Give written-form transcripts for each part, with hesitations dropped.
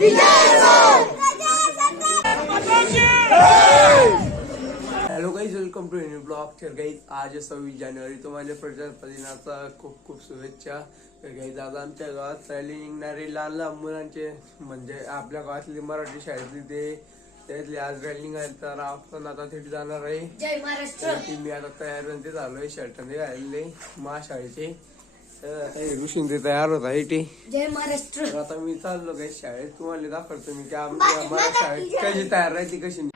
Hello guys, welcome to new blog. तर guys आज 26 जानेवारी, तुम्हाला प्रजासत्ताक खूप खूप शुभेच्छा. तर गाईज आज आमच्या गावात रॅली निघणारे लहान लहान मुलांचे, म्हणजे आपल्या गावातली मराठी शाळेतली त्यातली आज रॅली निघाली. तर आपण आता तिथे जाणार आहे. जय महाराष्ट्र. मी आता तयार ते झालोय, शर्ट घालले महाशाळेचे. ऋषींद्र तयार होत आहे ती. जय महाराष्ट्र. तर आता मी चाललो काही शाळेत, तुम्हाला दाखवतो मी की आमच्या मराठी शाळेत कशी तयार राहते कशी.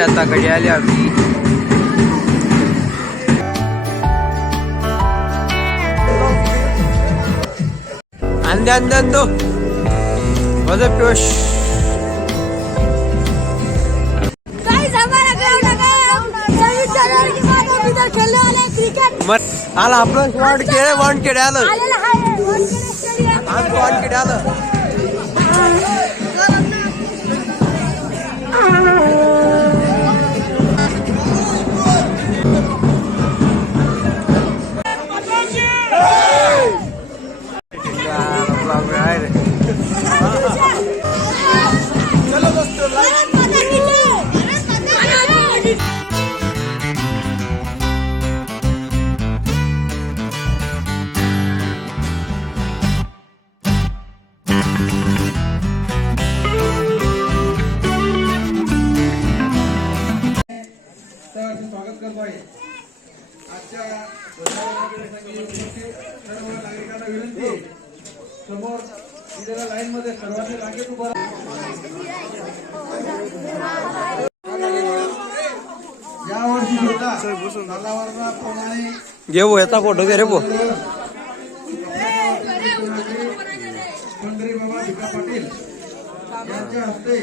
आता घडी आली आम्ही. अंदो माझं पियुष आला आपलं वानखेडे आलं. वानखेडे आलं. स्वागत करतो आहे. आजच्या सर्व नागरिकांना विनंती आहे, समोर दिलेल्या लाईन मध्ये सर्वांनी रांगेत उभं यावर्षी प्रमाणे घेऊ याचा फोटो घे रे भो. पंढरी बाबा भिका पाटील यांच्या हस्ते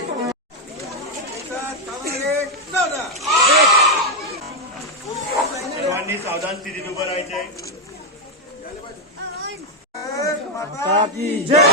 सर्वांनी सावधान स्थितीत उभं राहायचंय. माता की जय.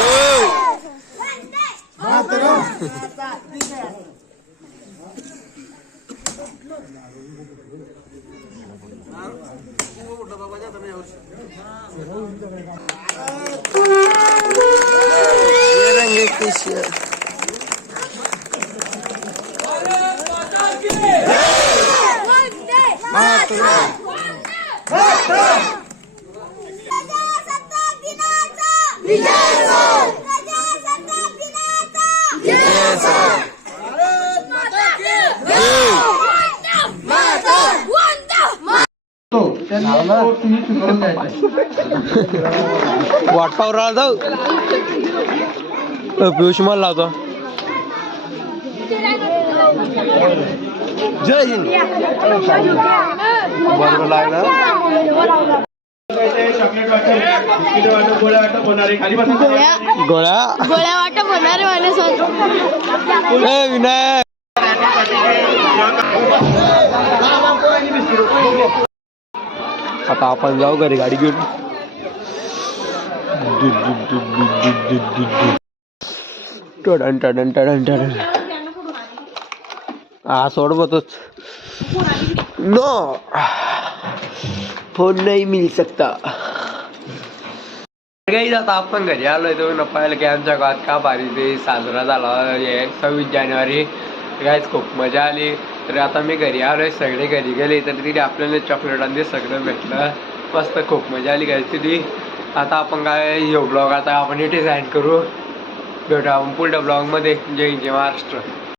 वाटपावर जाऊ. पियुष मला लावतो. जय हिंद. बरोबर लागला. गोळ्या वाटप होणारे वाले विनायक. आता आपण जाऊ घरी गाडी घेऊन. टडन टडन टडन टडन. हा सोड बतोच. नो फोन नाही मिल सकता. काही आता आपण घरी आलोय तर पाहिलं की आमच्या गावात का भारी ते साजरा झाला 26 जानेवारी. काहीच खूप मजा आली. तर आता मी घरी आलोय, सगळे घरी गेले तर तिथे आपल्याला चॉकलेट आणि सगळं भेटलं. मस्त खूप मजा आली काय तिथे. आता आपण काय यो ब्लॉग आता आपण इथे साईन करू. भेटू आपण पुढच्या ब्लॉगमध्ये. जय महाराष्ट्र.